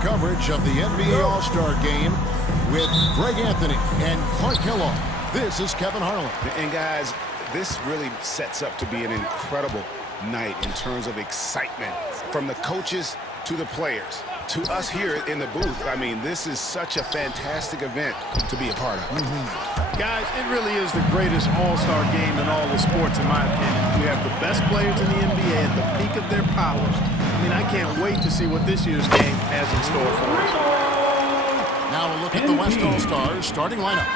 coverage of the NBA All-Star Game with Greg Anthony and Clark Kellogg. This is Kevin Harlan. And guys, this really sets up to be an incredible night in terms of excitement from the coaches to the players to us here in the booth. I mean, this is such a fantastic event to be a part of. Guys, it really is the greatest all-star game in all the sports, in my opinion. We have the best players in the NBA at the peak of their powers. I mean, I can't wait to see what this year's game has in store for us. Now a look at the West All-Stars starting lineup.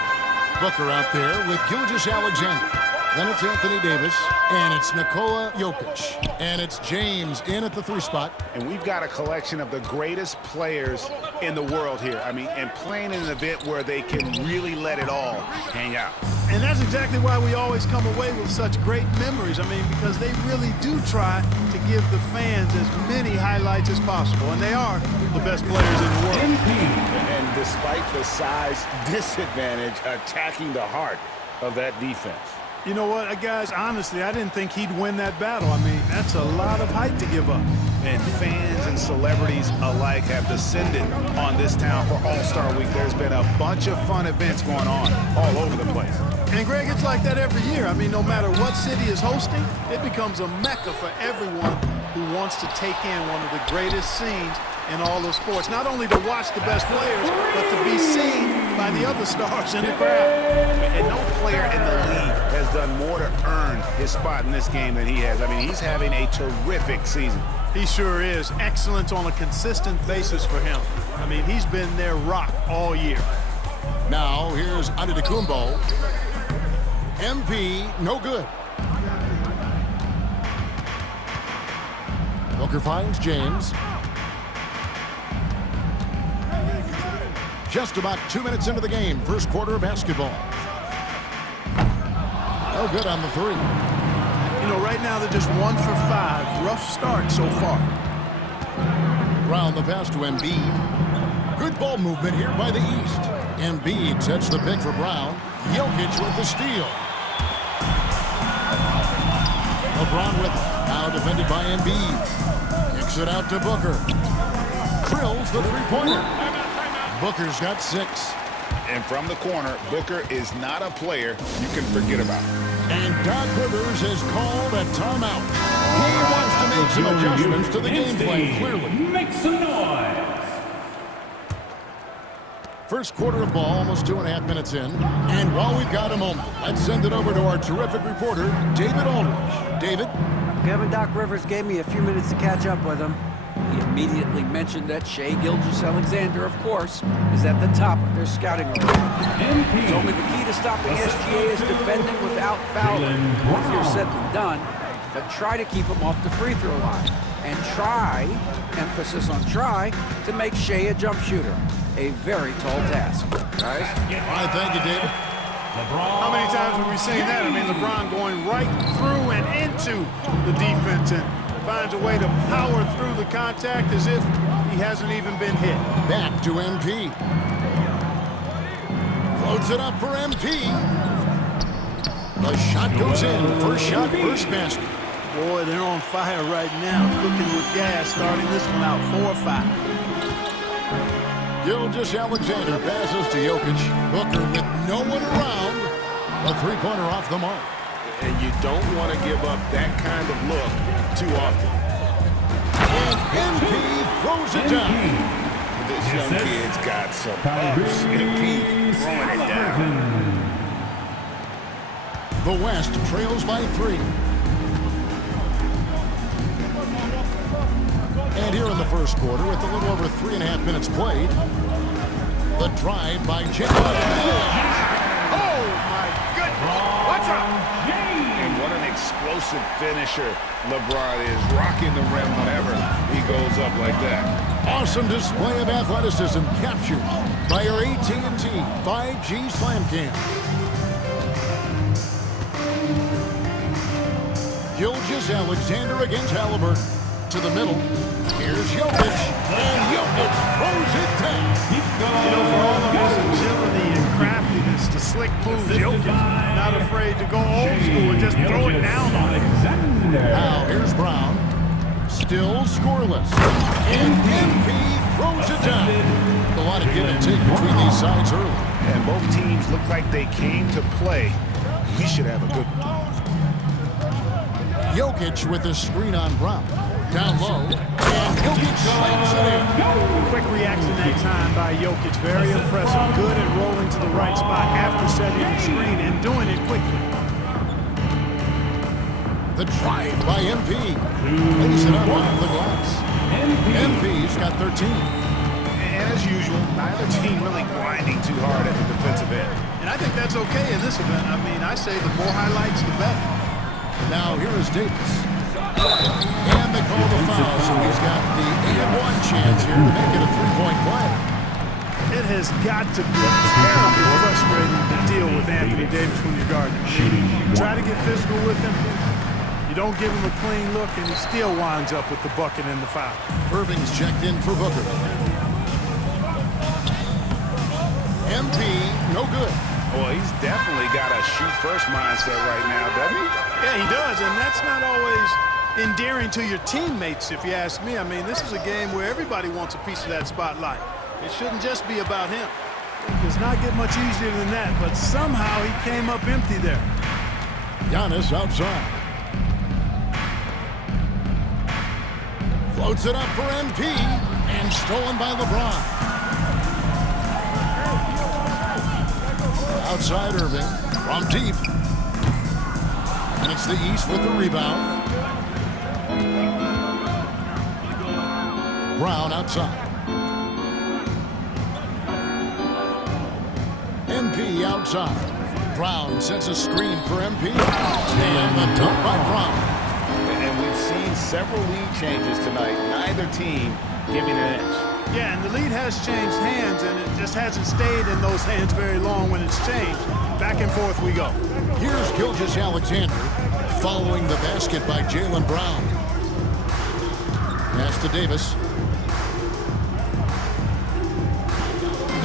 Booker out there with Gilgeous-Alexander. Then it's Anthony Davis, and it's Nikola Jokic. And it's James in at the 3 spot. And we've got a collection of the greatest players in the world here. I mean, and playing in an event where they can really let it all hang out. And that's exactly why we always come away with such great memories. I mean, because they really do try to give the fans as many highlights as possible. And they are the best players in the world. And despite the size disadvantage, attacking the heart of that defense. You know what, guys, honestly, I didn't think he'd win that battle. I mean, that's a lot of height to give up. And fans and celebrities alike have descended on this town for All-Star Week. There's been a bunch of fun events going on all over the place. And, Greg, it's like that every year. I mean, no matter what city is hosting, it becomes a mecca for everyone who wants to take in one of the greatest scenes in all of sports. Not only to watch the best players, but to be seen by the other stars in the crowd. And no player in the league has done more to earn his spot in this game than he has. I mean, he's having a terrific season. He sure is. Excellence on a consistent basis for him. I mean, he's been their rock all year. Now here's Antetokounmpo. MP, no good. Booker finds James. Just about 2 minutes into the game, first quarter of basketball. No good on the 3. You know, right now they're just 1 for 5. Rough start so far. Round the pass to Embiid. Good ball movement here by the East. Embiid sets the pick for Brown. Jokic with the steal. LeBron with it. Now defended by Embiid. Kicks it out to Booker. Drills the three-pointer. Booker's got 6. And from the corner, Booker is not a player you can forget about. And Doc Rivers has called a timeout. He wants to make some adjustments to the game plan, clearly. Make some noise. First quarter of ball, almost 2.5 minutes in. And while we've got a moment, let's send it over to our terrific reporter, David Aldridge. David? Kevin, Doc Rivers gave me a few minutes to catch up with him. He immediately mentioned that Shai Gilgeous-Alexander, of course, is at the top of their scouting report. He told me the key to stopping SGA is defending without fouling. Easier said than done, but try to keep him off the free throw line. And try, emphasis on try, to make Shai a jump shooter. A very tall task. Guys? All right, thank you, David. How many times have we seen that? I mean, LeBron going right through and into the defense and finds a way to power through the contact as if he hasn't even been hit. Back to MP. Floats it up for MP. The shot goes in. First shot, first basket. Boy, they're on fire right now, cooking with gas, starting this one out 4-5. Gilgeous-Alexander passes to Jokic. Booker with no one around. A three-pointer off the mark. And you don't want to give up that kind of look too often. And MP throws it down. This young kid's got some ups and keeps throwing it down. The West trails by 3. And here in the first quarter, with a little over 3.5 minutes played, the drive by James. Oh, my goodness. What's up? And what an explosive finisher LeBron is, rocking the rim whenever he goes up like that. Awesome display of athleticism captured by our AT&T 5G Slam Cam. Gilgeous-Alexander against Halliburton. To the middle. Here's Jokic. And Jokic throws it down. You know, for all of his agility and craftiness, the slick moves, Jokic not afraid to go old school and just throw it down on it. Now here's Brown. Still scoreless. And MP throws it down. A lot of give and take between these sides early. And both teams look like they came to play. We should have a good one. Jokic with the screen on Brown. Down low. And Jokic slams it in. Quick reaction that time by Jokic. Very impressive. Good at rolling to the right spot after setting the screen and doing it quickly. The drive by MP. Lays it up off the glass. MP's got 13. And as usual, neither team really grinding too hard at the defensive end. And I think that's okay in this event. I mean, I say the more highlights, the better. Now here is Davis. And they call the foul, so he's got the 8-1 chance here to make it a three-point play. It has got to be terribly frustrating to deal with Anthony Davis when you're guarding him. You try to get physical with him. You don't give him a clean look, and he still winds up with the bucket and the foul. Irving's checked in for Booker. MP, no good. Well, he's definitely got a shoot-first mindset right now, doesn't he? Yeah, he does, and that's not always endearing to your teammates, if you ask me. I mean, this is a game where everybody wants a piece of that spotlight. It shouldn't just be about him. It does not get much easier than that, but somehow he came up empty there. Giannis outside. Floats it up for MP, and stolen by LeBron. Outside Irving, from deep. And it's the East with the rebound. Brown outside. MP outside. Brown sets a screen for MP. And the dunk by Brown. And we've seen several lead changes tonight. Neither team giving an edge. Yeah, and the lead has changed hands, and it just hasn't stayed in those hands very long when it's changed. Back and forth we go. Here's Gilgeous-Alexander following the basket by Jaylen Brown. Pass to Davis.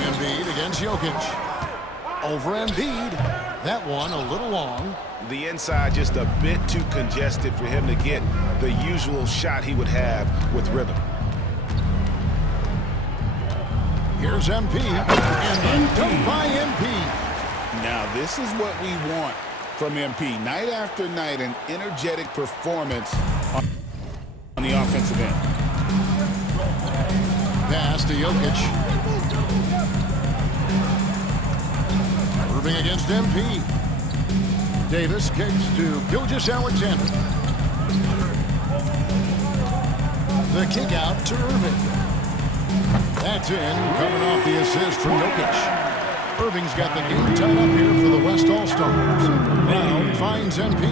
Embiid against Jokic. Over Embiid. That one a little long. The inside just a bit too congested for him to get the usual shot he would have with rhythm. Here's MP. And the dunk by MP. Now, this is what we want from MP. Night after night, an energetic performance on the offensive end. Pass to Jokic. Irving against MP. Davis kicks to Gilgeous-Alexander. The kick out to Irving. That's in, coming off the assist from Jokic. Irving's got the game tied up here for the West All-Stars. Brown finds MP.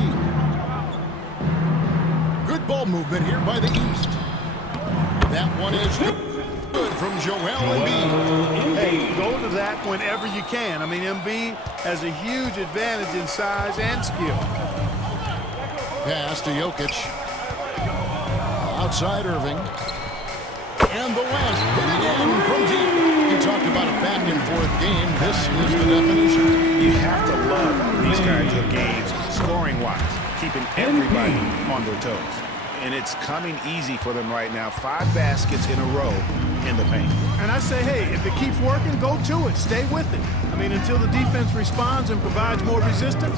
Good ball movement here by the East. That one is good from Joel Embiid. Hey, go to that whenever you can. I mean, Embiid has a huge advantage in size and skill. Pass to Jokic. Outside Irving. And the West hitting in from deep. You talked about a back-and-forth game. This is the definition. You have to love these kinds of games, scoring-wise, keeping everybody on their toes. And it's coming easy for them right now. 5 baskets in a row in the paint. And I say, hey, if it keeps working, go to it. Stay with it. I mean, until the defense responds and provides more resistance,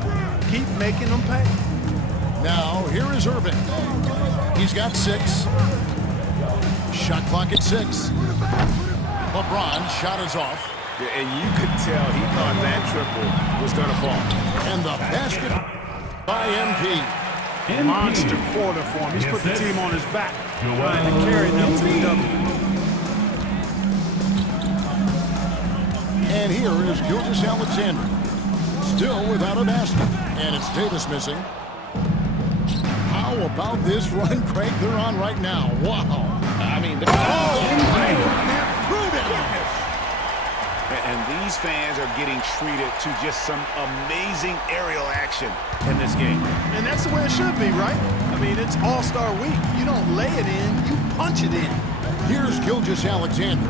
keep making them pay. Now, here is Irving. He's got 6. Shot clock at 6. LeBron shot is off. Yeah, and you could tell he thought that triple was going to fall. And the basket by MP. Monster quarter for him. He's put the team on his back, trying to carry them to the W. And here is Gilgeous-Alexander. Still without a basket. And it's Davis missing. How about this run, Craig, they're on right now? Wow. I mean, and these fans are getting treated to just some amazing aerial action in this game. And that's the way it should be, right? I mean, it's All-Star Week. You don't lay it in, you punch it in. Here's Gilgeous-Alexander.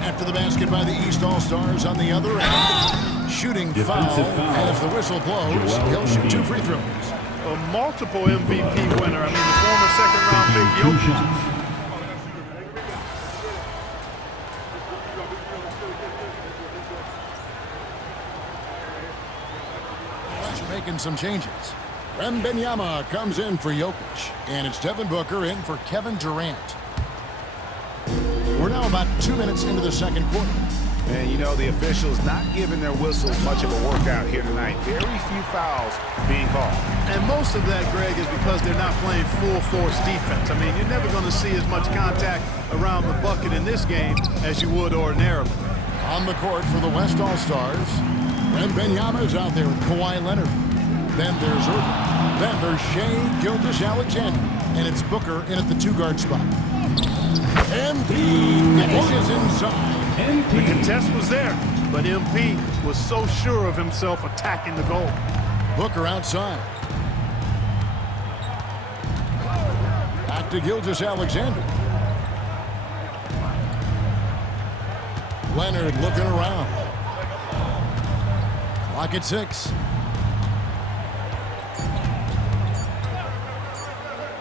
After the basket by the East All-Stars on the other end. Shooting foul as the whistle blows. He'll shoot 2 free throws. A multiple MVP winner. I mean, the former second-round pick Jokic. making some changes. Wembanyama comes in for Jokic, and it's Devin Booker in for Kevin Durant. We're now about 2 minutes into the second quarter. And, you know, the officials not giving their whistles much of a workout here tonight. Very few fouls being called. And most of that, Greg, is because they're not playing full-force defense. I mean, you're never going to see as much contact around the bucket in this game as you would ordinarily. On the court for the West All-Stars, Wembanyama is out there with Kawhi Leonard. Then there's Irving. Then there's Shai Gilgeous-Alexander. And it's Booker in at the 2-guard spot. MP finishes inside. The contest was there, but MP was so sure of himself attacking the goal. Booker outside. Back to Gilgeous-Alexander. Leonard looking around. Clock at 6.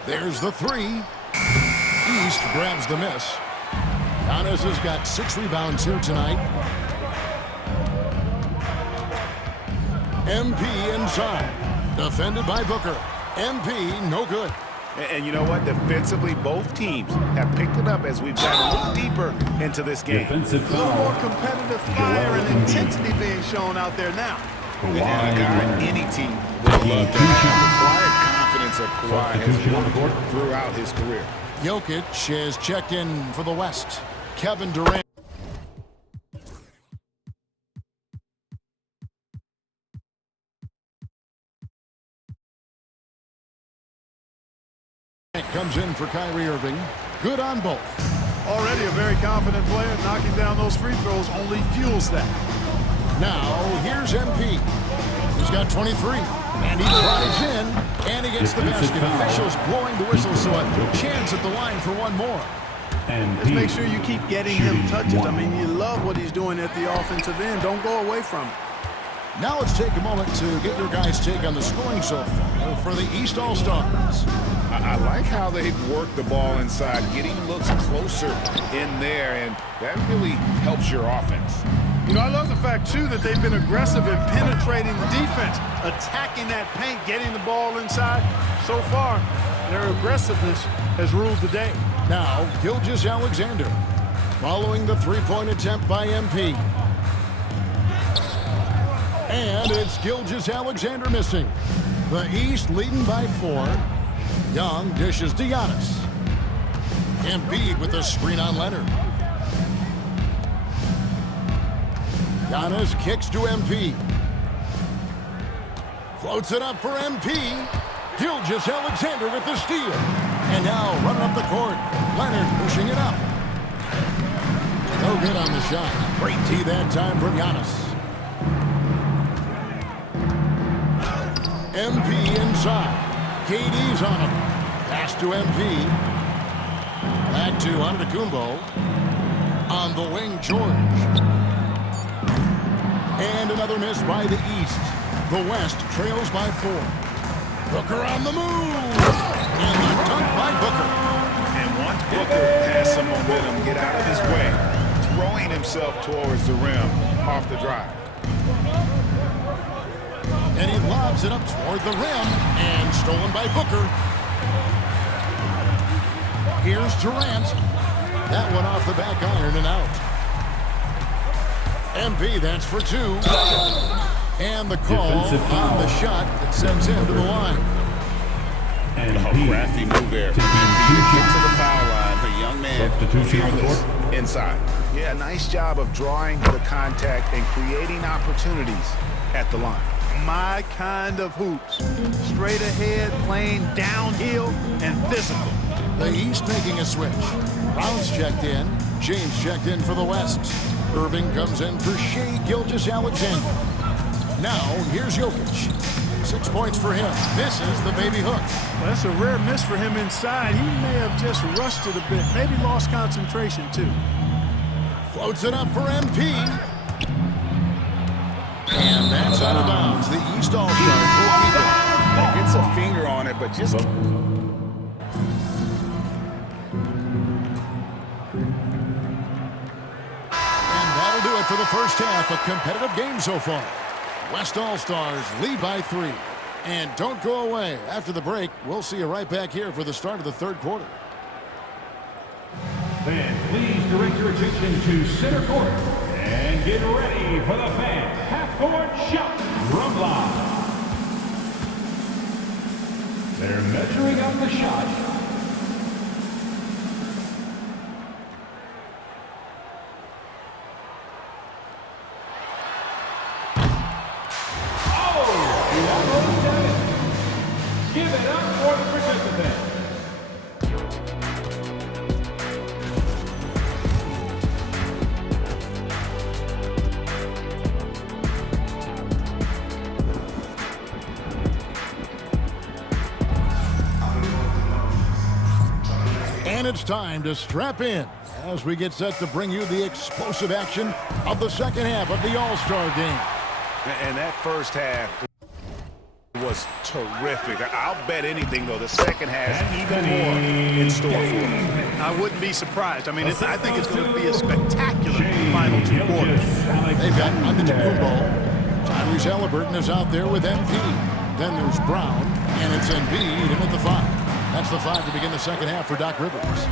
There's the 3. East grabs the miss. Giannis has got 6 rebounds here tonight. MP inside. Defended by Booker. MP no good. And you know what? Defensively, both teams have picked it up as we've gotten a little deeper into this game. Defensive A little more foul. competitive fire and intensity being shown out there now. And a guy, any team would love to have the quiet confidence of Kawhi Substitution on the has court. worked throughout his career. Jokic is checked in for the West. Kevin Durant comes in for Kyrie Irving. Good on both. Already a very confident player. Knocking down those free throws only fuels that. Now, here's MP. He's got 23. And he drives in, and he gets the Defensive basket. foul. Officials blowing the whistle, so a chance at the line for one more. And Just make sure you keep getting him Shooting touches. I one. mean, you love what he's doing at the offensive end. Don't go away from it. Now let's take a moment to get your guys' take on the scoring so far for the East All-Stars. I like how they've worked the ball inside, getting looks closer in there, and that really helps your offense. You know, I love the fact, too, that they've been aggressive in penetrating the defense, attacking that paint, getting the ball inside. So far, their aggressiveness has ruled the day. Now, Gilgeous-Alexander following the three-point attempt by MP. And it's Gilgeous-Alexander missing. The East leading by 4. Young dishes to Giannis. Embiid with a screen on Leonard. Giannis kicks to MP. Floats it up for MP. Gilgeous-Alexander with the steal. And now running up the court. Leonard pushing it up. No good on the shot. Great tee that time from Giannis. MP inside. KD's on him. Pass to MP. Back to Antetokounmpo. On the wing, George. And another miss by the East. The West trails by 4. Booker on the move. And the dunk by Booker. And once Booker has some momentum, get out of his way, throwing himself towards the rim off the drive. And he lobs it up toward the rim. And stolen by Booker. Here's Durant. That one off the back iron and out. MP, that's for 2. And the call Defensive on foul. the shot that sends him to the line. And Oh, crafty move there. Get to the foul line. The young man Substitution on the fearless court. inside. Yeah, nice job of drawing the contact and creating opportunities at the line. My kind of hoops. Straight ahead, playing downhill, and physical. The East making a switch. Brown's checked in. James checked in for the West. Irving comes in for Shai Gilgeous-Alexander. Now, here's Jokic. 6 points for him. Misses the baby hook. That's a rare miss for him inside. He may have just rushed it a bit. Maybe lost concentration, too. Floats it up for MP. And that's out of bounds. The East All-Stars will keep it. That gets a finger on it, but just... And that'll do it for the first half. A competitive game so far. West All-Stars lead by 3. And don't go away. After the break, we'll see you right back here for the start of the third quarter. Fans, please direct your attention to center court and get ready for the fan half-court shot from live. They're measuring out the shot. Give it up for the participant. And it's time to strap in as we get set to bring you the explosive action of the second half of the All-Star game. And that first half was terrific. I'll bet anything, though, the second has even more in store for them. I wouldn't be surprised. I mean, I think it's going to be a spectacular final two quarters. They've got Antetokounmpo. Tyrese Halliburton is out there with MP. Then there's Brown, and it's Embiid in at the 5. That's the 5 to begin the second half for Doc Rivers.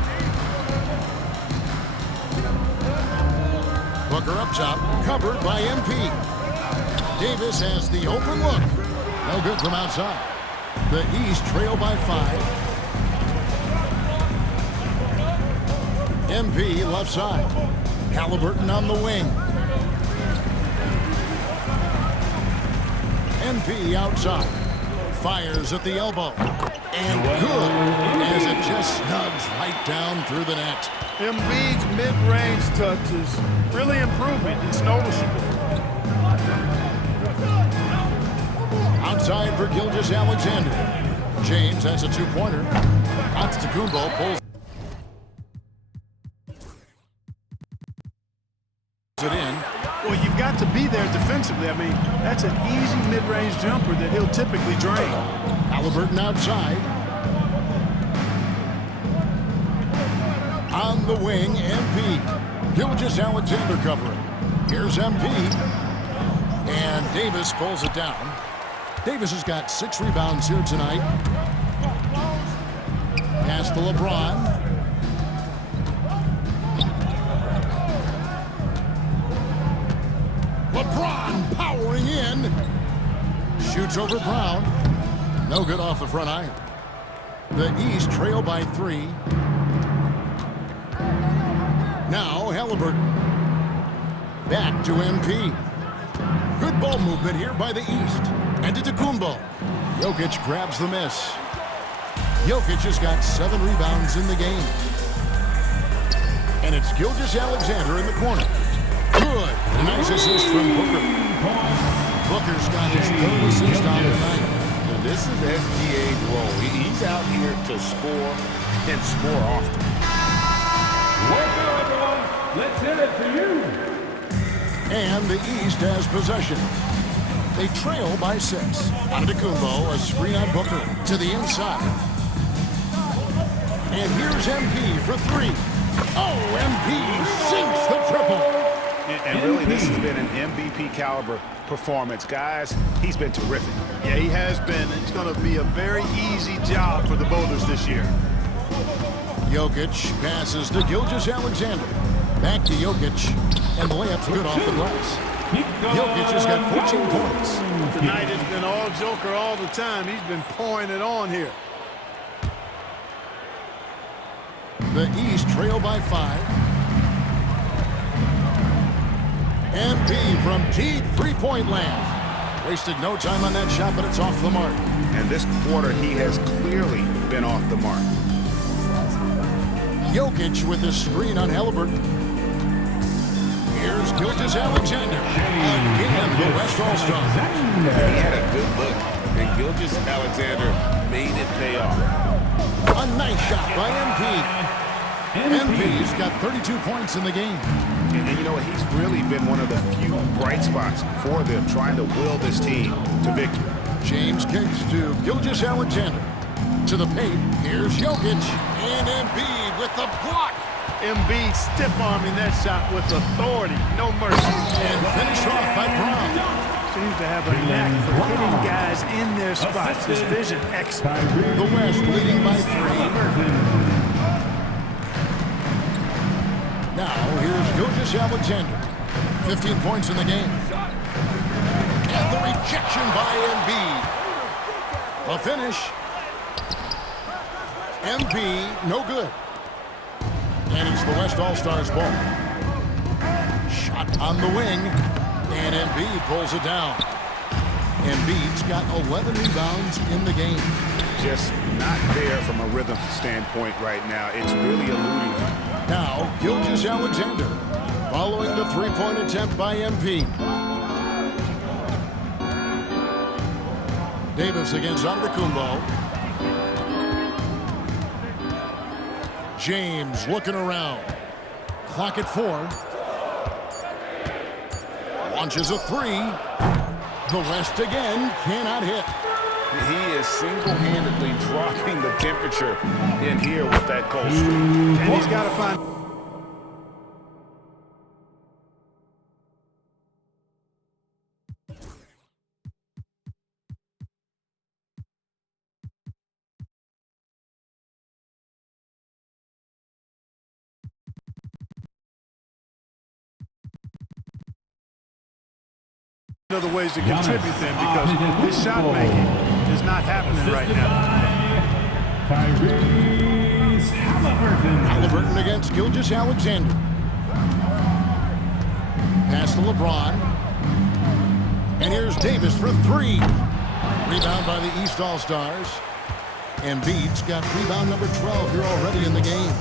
Booker up top, covered by MP. Davis has the open look. No good from outside. The East trail by 5. MP left side. Halliburton on the wing. MP outside. Fires at the elbow. And good as it just snugs right down through the net. Embiid's mid-range touch is really improving. It's noticeable. Outside for Gilgeous-Alexander. James has a two-pointer. Antetokounmpo pulls it in. Well, you've got to be there defensively. I mean, that's an easy mid-range jumper that he'll typically drain. Halliburton outside. On the wing, MP. Gilgeous-Alexander covering. Here's MP. And Davis pulls it down. Davis has got 6 rebounds here tonight. Pass to LeBron. LeBron powering in. Shoots over Brown. No good off the front iron. The East trail by 3. Now Halliburton. Back to MP. Good ball movement here by the East. Antetokounmpo. Jokic grabs the miss. Jokic has got 7 rebounds in the game. And it's Gilgeous-Alexander in the corner. Good. Nice assist from Booker. Booker's got his 3rd assist on the night. And this is SGA's role. He's out here to score and score often. Wake up, everyone. Let's hit it for you. And the East has possession. They trail by 6. Antetokounmpo, a screen on Booker to the inside. And here's MP for 3. Oh, MP sinks the triple. And really, this has been an MVP caliber performance. Guys, he's been terrific. Yeah, he has been. It's going to be a very easy job for the voters this year. Jokic passes to Gilgeous-Alexander. Back to Jokic. And the layup's good off the glass. Jokic has got 14 points. Tonight has been all Joker all the time. He's been pouring it on here. The East trail by 5. MP from deep three-point land. Wasted no time on that shot, but it's off the mark. And this quarter, he has clearly been off the mark. Jokic with the screen on Halliburton. Here's Gilgeous-Alexander. Again, the West All-Star. He had a good look, and Gilgeous-Alexander made it pay off. A nice shot by MP. MP's got 32 points in the game. And you know what? He's really been one of the few bright spots for them, trying to will this team to victory. James kicks to Gilgeous-Alexander. To the paint, here's Jokic. And Embiid with the block. Embiid stiff-arming that shot with authority. No mercy. And finished off by Brown. Seems to have a knack for hitting guys in their spots. His vision, excellent. The West leading by 3. Now, here's Gilgeous-Alexander. 15 points in the game. And the rejection by Embiid. A finish. Embiid, no good. And it's the West All-Stars ball. Shot on the wing. And Embiid pulls it down. Embiid's got 11 rebounds in the game. Just not there from a rhythm standpoint right now. It's really eluding him. Now, Gilgeous-Alexander following the three-point attempt by Embiid. Davis against Antetokounmpo. James looking around. Clock at 4. Launches a 3. The West again cannot hit. He is single-handedly dropping the temperature in here with that cold streak. And he's got to find... other ways to contribute then, because his shot making is not happening right now. Tyrese Halliburton. Halliburton against Gilgeous-Alexander. Pass to LeBron. And here's Davis for 3. Rebound by the East All-Stars. Embiid's got rebound number 12 here already in the game.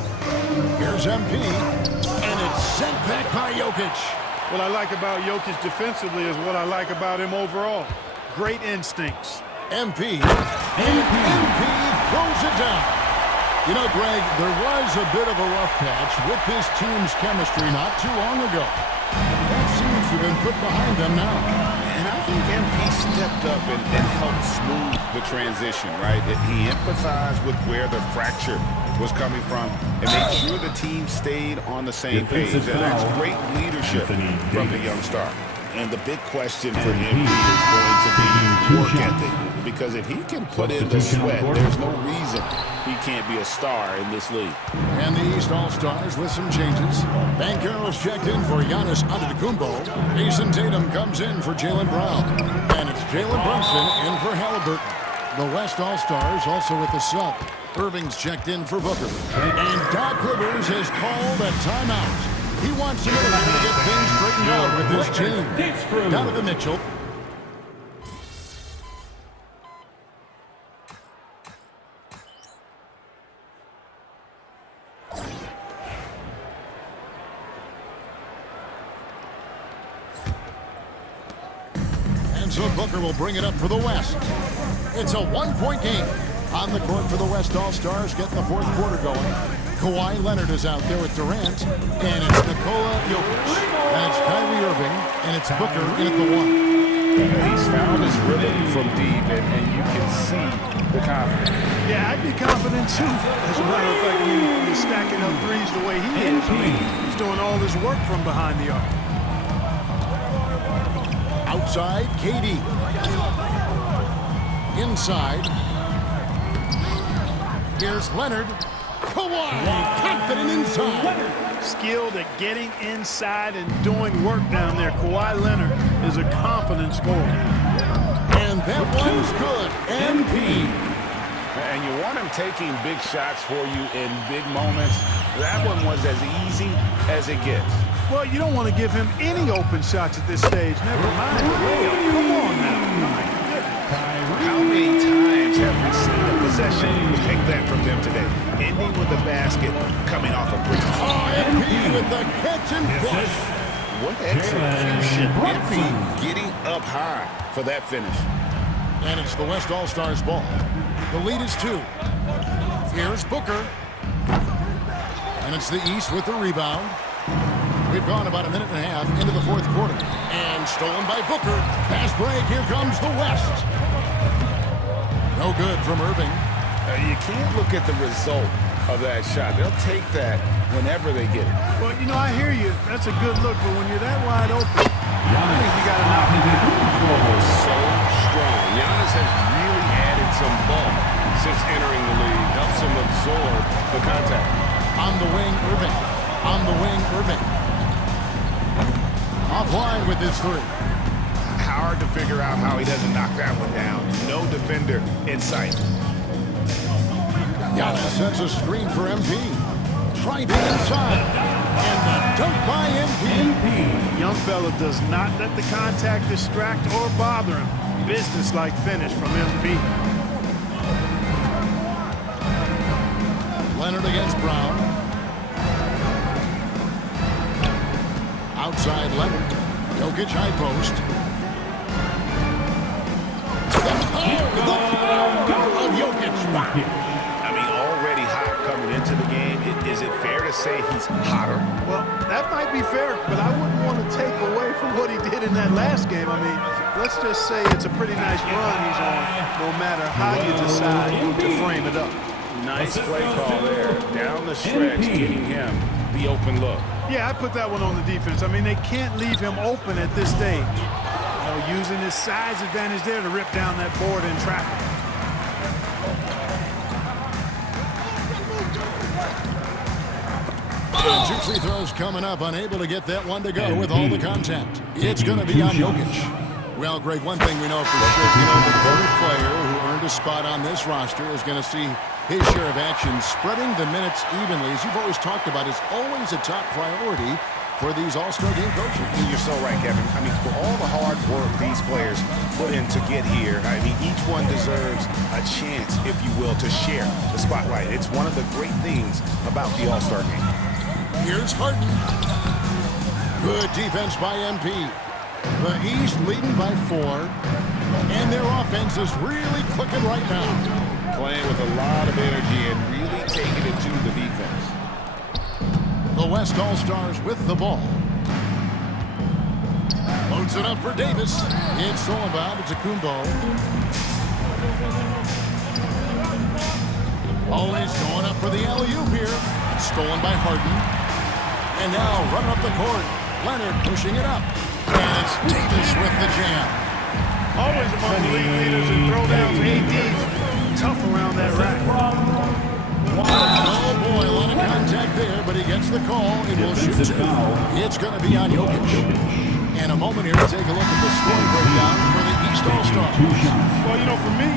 Here's Embiid. And it's sent back by Jokic. What I like about Jokic defensively is what I like about him overall. Great instincts. Embiid. And Embiid throws it down. You know, Greg, there was a bit of a rough patch with this team's chemistry not too long ago. That seems to have been put behind them now. And I think Embiid stepped up and helped smooth the transition, right? He empathized with where the fracture was coming from and made sure the team stayed on the same page. And that's great leadership from the young star. And the big question for him is going to be work ethic. Because if he can put in the sweat, there's no reason he can't be a star in this league. And the East All-Stars with some changes. Banchero's checked in for Giannis Antetokounmpo. Jason Tatum comes in for Jaylen Brown. And it's Jalen Brunson in for Halliburton. The West All-Stars also with the sub. Irving's checked in for Booker. And Doc Rivers has called a timeout. He wants to know how to get things straightened out with this team. Donovan Mitchell. And so Booker will bring it up for the West. It's a one-point game. On the court for the West All-Stars, getting the fourth quarter going. Kawhi Leonard is out there with Durant, and it's Nikola Jokic. And it's Kyrie Irving, and it's Booker in at the 1. He's found his rhythm from deep, and you can see the confidence. Yeah, I'd be confident too. As a matter of fact, I mean, he's stacking up threes the way he is. I mean, he's doing all this work from behind the arc. Outside, KD. Inside. Here's Leonard. Kawhi, confident inside. Skilled at getting inside and doing work down there. Kawhi Leonard is a confident scorer. And that one's good. MP. And you want him taking big shots for you in big moments. That one was as easy as it gets. Well, you don't want to give him any open shots at this stage. Never mind the layup. Come on now. How many times have we seen a possession like that from them today? Ending with the basket, coming off a break. MP with the catch and flush. What execution. MP getting up high for that finish. And it's the West All-Stars ball. The lead is 2. Here's Booker. And it's the East with the rebound. We've gone about a minute and a half into the fourth quarter. And stolen by Booker. Pass break. Here comes the West. No good from Irving. You can't look at the result of that shot. They'll take that whenever they get it. Well, you know, I hear you. That's a good look, but when you're that wide open, I think you got to knock him down. So strong. Giannis has really added some bulk since entering the league. Helps him absorb the contact. On the wing, Irving. On the wing, Irving. Offline with his three. Hard to figure out how he doesn't knock that one down. No defender in sight. Giannis sets a screen for MP. Driving inside. And the dunk by MP. Young fella does not let the contact distract or bother him. Business-like finish from MP. Leonard against Brown. Outside Leonard. Jokic high post. The power of Jokic. I mean, already hot coming into the game. Is it fair to say he's hotter? Well, that might be fair, but I wouldn't want to take away from what he did in that last game. I mean, let's just say it's a pretty nice run he's on, no matter how you decide to frame it up. Nice play call there. Down the stretch, getting him the open look. Yeah, I put that one on the defense. I mean, they can't leave him open at this stage. You know, using his size advantage there to rip down that board in traffic. Two free throws coming up, unable to get that one to go with all the contact. It's going to be on Jokic. Well, Greg, one thing we know for sure, that every player who earned a spot on this roster is going to see his share of action. Spreading the minutes evenly, as you've always talked about, is always a top priority for these All-Star game coaches. You're so right, Kevin. I mean, for all the hard work these players put in to get here, I mean, each one deserves a chance, if you will, to share the spotlight. It's one of the great things about the All-Star game. Here's Harden. Good defense by MP. The East leading by 4. And their offense is really clicking right now. Playing with a lot of energy and really taking it to the defense. The West All-Stars with the ball. Loads it up for Davis. It's all about Kumbo. Always going up for the alley-oop here. Stolen by Harden. And now running up the court. Leonard pushing it up. And it's Davis with the jam. Always among the league leaders in throwdowns. AD's tough around that rack. Oh boy, a lot of contact there, but he gets the call. It will shoot 2. It's going to be on Jokic. In a moment here, take a look at the scoring breakdown for the East All-Stars. Well, you know, for me,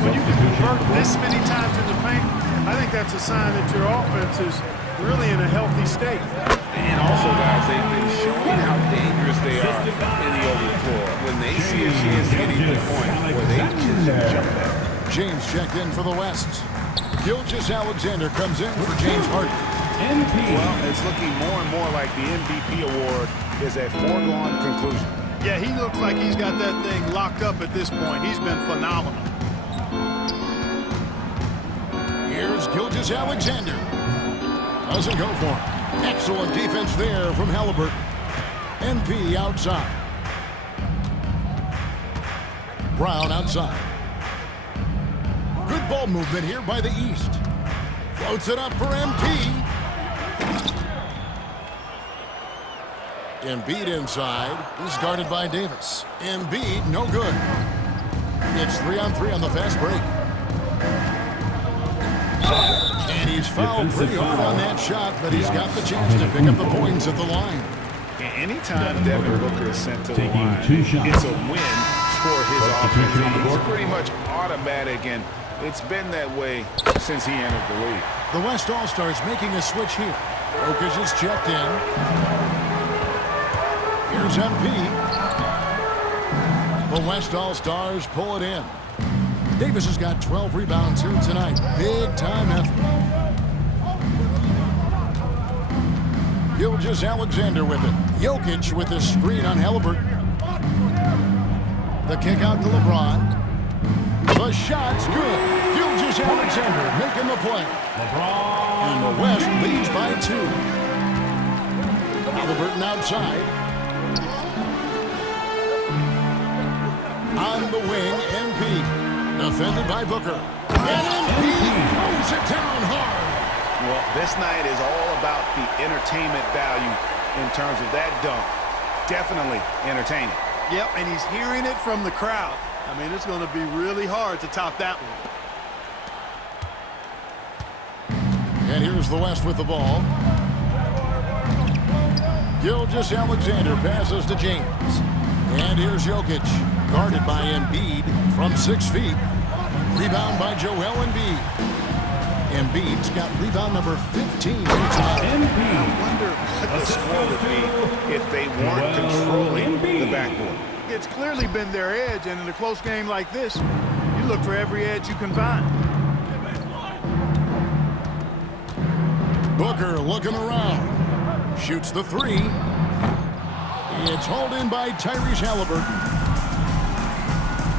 when you can convert this many times in the paint, I think that's a sign that your offense is really in a healthy state. And also, guys, they've been showing how dangerous they are in the open floor. When they see a chance to get even points, where they just jump at. James checked in for the West. Gilgeous-Alexander comes in for James Harden. Well, it's looking more and more like the MVP award is a foregone conclusion. Yeah, he looks like he's got that thing locked up at this point. He's been phenomenal. Here's Gilgeous-Alexander. Doesn't go for him. Excellent defense there from Halliburton. MP outside. Brown outside. Good ball movement here by the East. Floats it up for MP. Embiid inside. He's guarded by Davis. Embiid, no good. It's 3-on-3 on the fast break. And he's fouled pretty hard on that shot, but he's got the chance to pick up the points at the line. Anytime Devin Booker is sent to the line, it's a win for his offense. It's pretty much automatic, and it's been that way since he entered the league. The West All-Stars making a switch here. Jokic is checked in. Here's MP. The West All-Stars pull it in. Davis has got 12 rebounds here tonight. Big-time effort. Gilgeous-Alexander with it. Jokic with the screen on Halliburton. The kick out to LeBron. The shot's good. Gilgeous-Alexander making the play. And the West leads by 2. Halliburton outside. On the wing, MP. Defended by Booker. And MP throws it down hard. Well, this night is all about the entertainment value in terms of that dunk. definitely entertaining. Yep, and he's hearing it from the crowd. I mean, it's going to be really hard to top that one. And here's the West with the ball. Gilgeous-Alexander passes to James. And here's Jokic, guarded by Embiid from 6 feet. Rebound by Joel Embiid. Embiid's got rebound number 15. I wonder what the score would be if they weren't controlling the backboard. It's clearly been their edge, and in a close game like this, you look for every edge you can find. Booker looking around. Shoots the 3. It's hauled in by Tyrese Halliburton.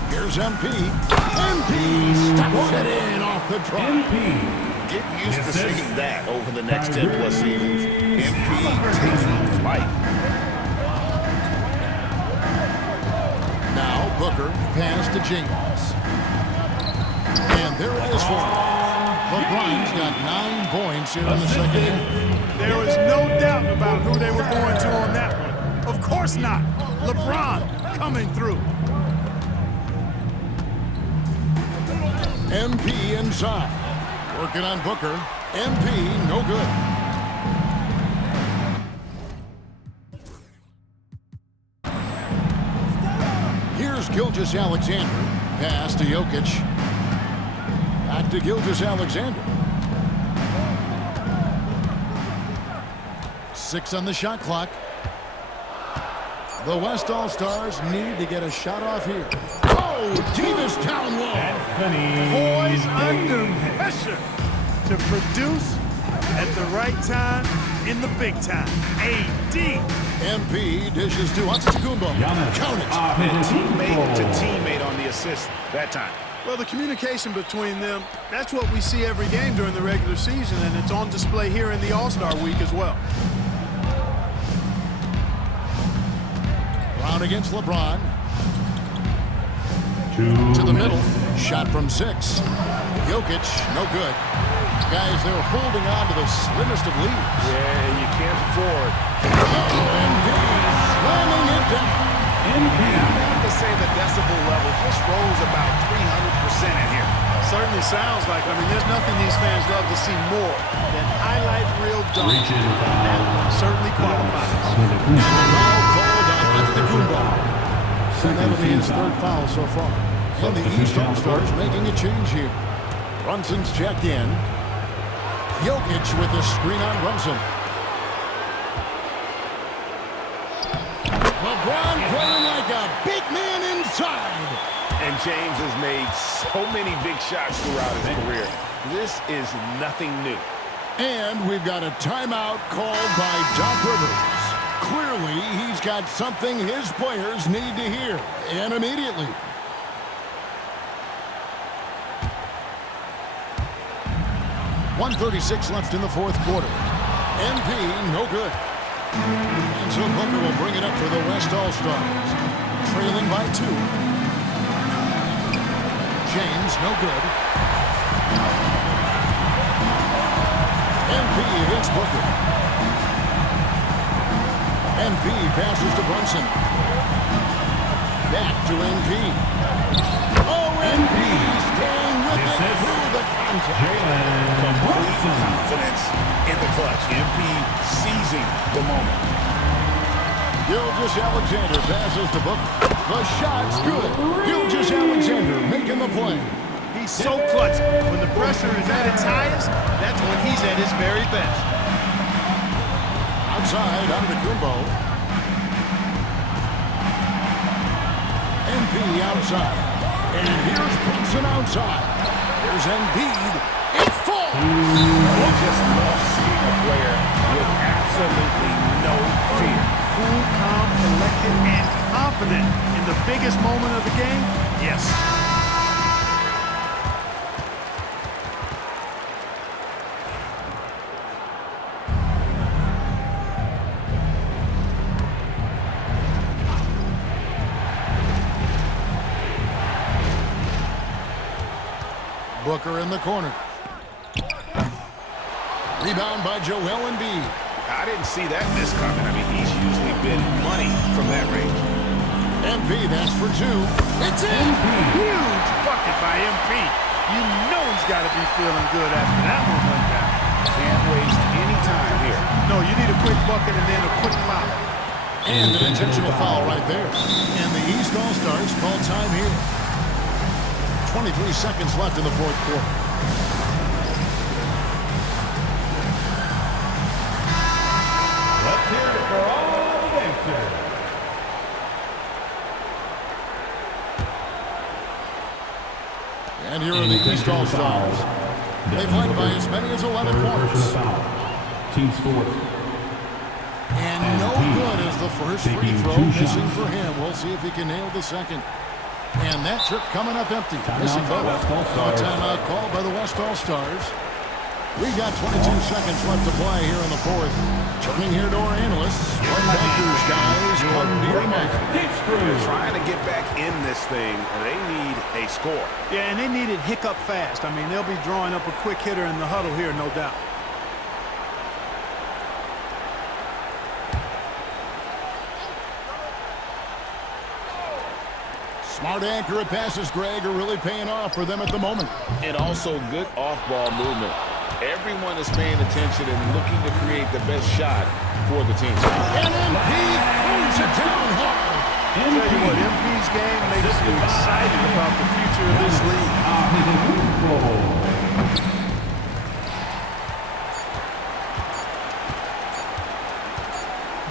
Here's MP. MP stuffs it in off the drive. Get used to seeing that over the next 10+ seasons. MP taking flight. Now Booker pass to James. And there it is for him. LeBron's got 9 points here in the second half. There was no doubt about who they were going to on that one. Of course not. LeBron coming through. MP inside. Working on Booker. MP, no good. Here's Gilgeous-Alexander. Pass to Jokic. Back to Gilgeous-Alexander. 6 on the shot clock. The West All-Stars need to get a shot off here. Oh, Davis down low. Poised under pressure to produce at the right time in the big time. AD. MP dishes to Antetokounmpo. Count it. Teammate to teammate on the assist that time. Well, the communication between them, that's what we see every game during the regular season, and it's on display here in the All-Star week as well. Brown against LeBron. To the middle. Shot from 6. Jokic, no good. Guys, they're holding on to the slimmest of leads. Yeah, you can't afford. Embiid slamming it down. I have to say the decibel level just rose about 300% in here. Certainly sounds like, I mean, there's nothing these fans love to see more than highlight reel dunks. That one certainly qualifies. Foul called on Antetokounmpo. And that'll be his 3rd foul so far. And the East All-Stars making a change here. Brunson's checked in. Jokic with the screen on Brunson. LeBron playing like a big man inside. And James has made so many big shots throughout his career. This is nothing new. And we've got a timeout called by Doc Rivers. Clearly, he's got something his players need to hear, and immediately. .136 left in the 4th quarter. MP, no good. And so Booker will bring it up for the West All-Stars. Trailing by 2. James, no good. MP against Booker. MP passes to Brunson. Back to MP. Oh, MP staying with it through the contact. Complete confidence in the clutch. MP seizing the moment. Gilgeous-Alexander passes to Booker. The shot's good. Gilgeous-Alexander making the play. He's so clutch. When the pressure is at its highest, that's when he's at his very best. Outside, Antetokounmpo. MP outside. And here's Brunson outside. Here's Embiid. It falls. I just love seeing a player with absolutely no fear. Cool, calm, collected, and confident in the biggest moment of the game? Yes. Booker in the corner. Rebound by Joel Embiid. I didn't see that miss coming. I mean, he's usually been money from that range. MP, that's for two. It's in! Huge bucket by MP. You know he's got to be feeling good after that one went down. Can't waste any time here. No, you need a quick bucket and then a quick foul. And an intentional foul right there. And the East All-Stars call time here. 23 seconds left in the fourth quarter. Let's hear it for all the Gangsters. And here are the East All-Stars. They've led by as many as 11 points. Team scores. And no good as the first free throw missing for him. We'll see if he can nail the second. And that trip coming up empty. Missing both. A timeout call by the West All-Stars. We got 22 seconds left to play here in the fourth. Turning here to our analysts. What Lakers guys come to your mind? Trying to get back in this thing, they need a score. Yeah, and they need it hiccup fast. I mean, they'll be drawing up a quick hitter in the huddle here, no doubt. Smart accurate passes, Greg, are really paying off for them at the moment. And also good off-ball movement. Everyone is paying attention and looking to create the best shot for the team. And MP throws it down hard. I'll tell you what, MP's game makes you excited about the future of this league.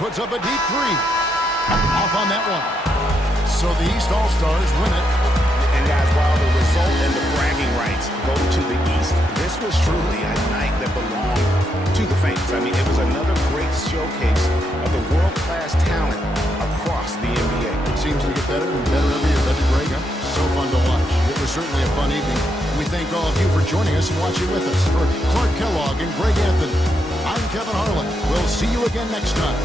Puts up a deep three. Off on that one. So the East All-Stars win it. And guys, while the result and the bragging rights go to the East, this was truly a night that belonged to the fans. I mean, it was another great showcase of the world-class talent across the NBA. It seems to get better and better every year, doesn't it, Greg? So fun to watch. It was certainly a fun evening. We thank all of you for joining us and watching with us. For Clark Kellogg and Greg Anthony, I'm Kevin Harlan. We'll see you again next time.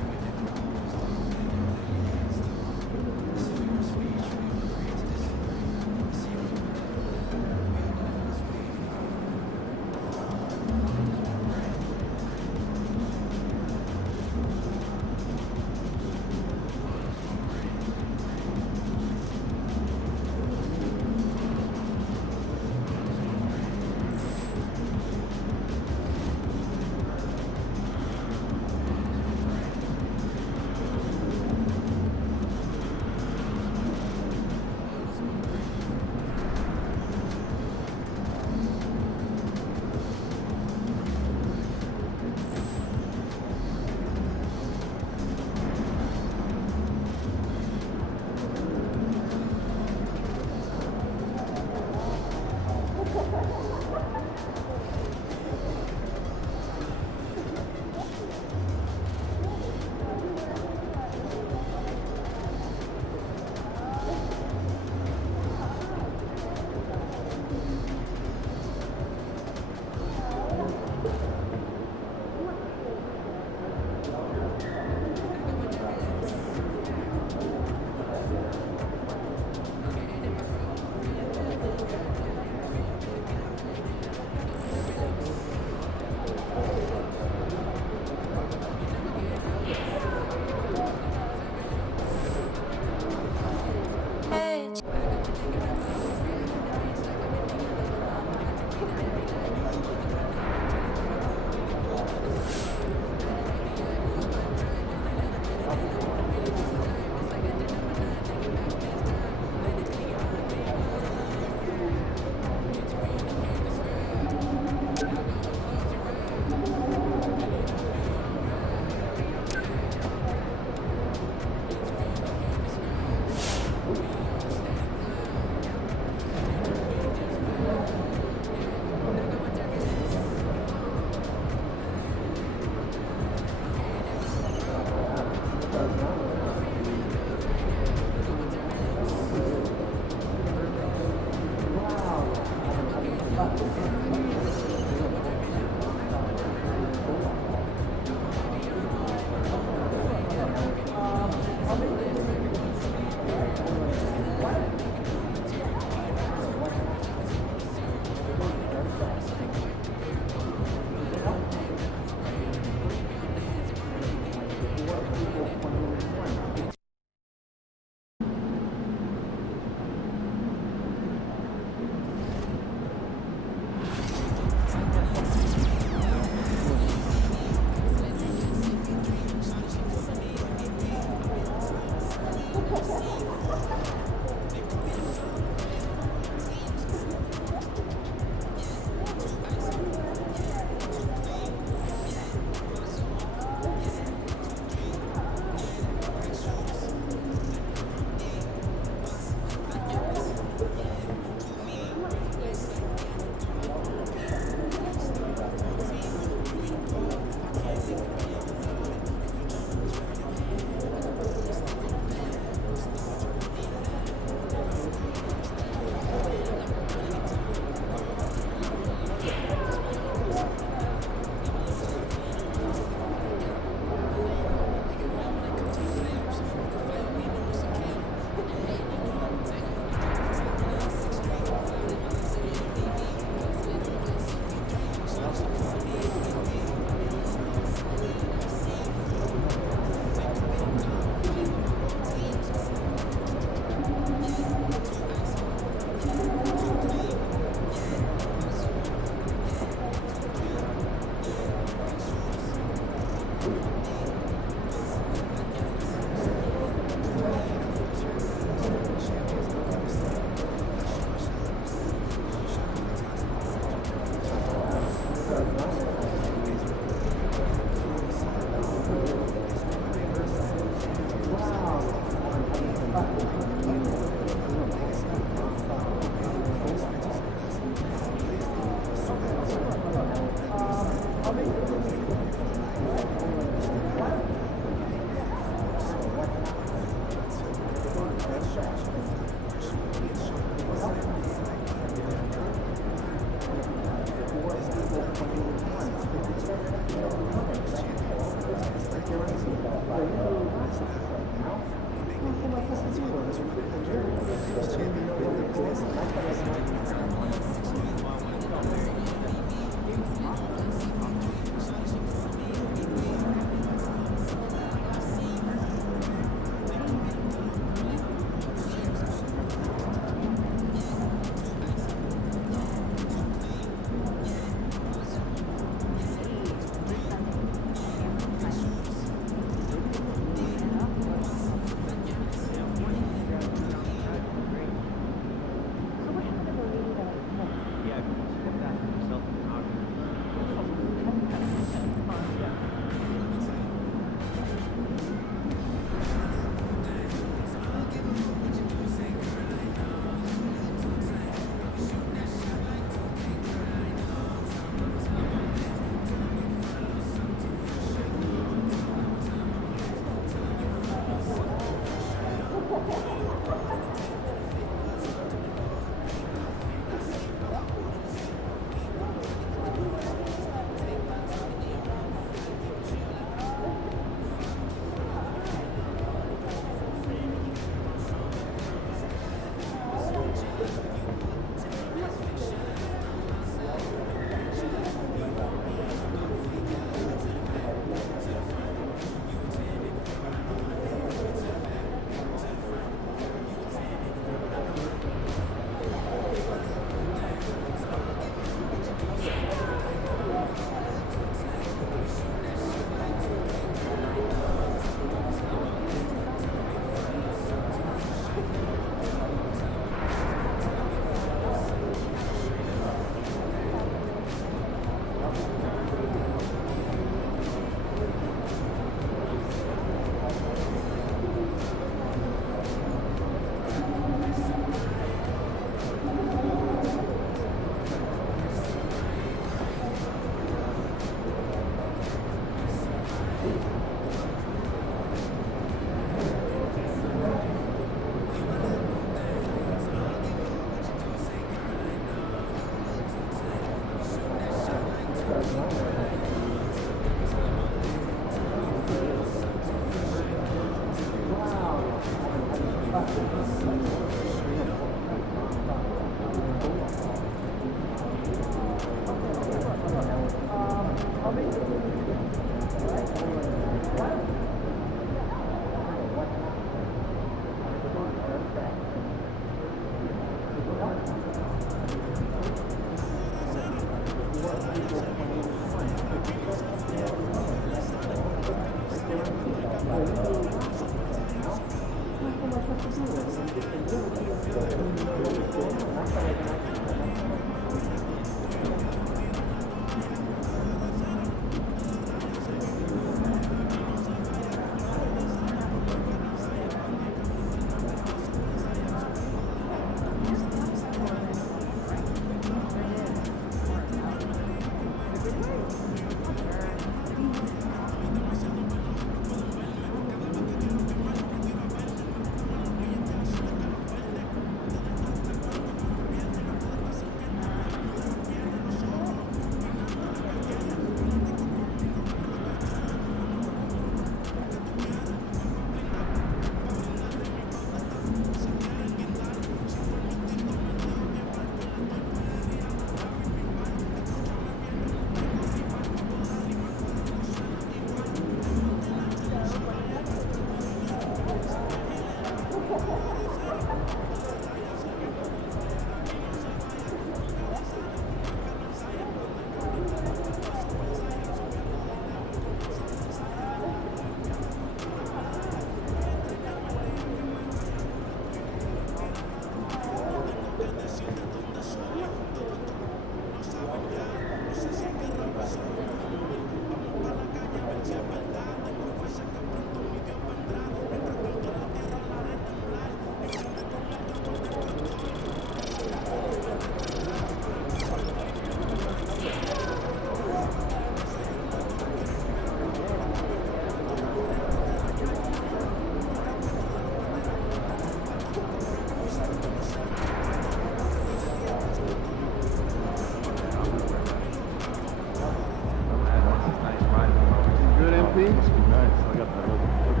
must be nice. I got that little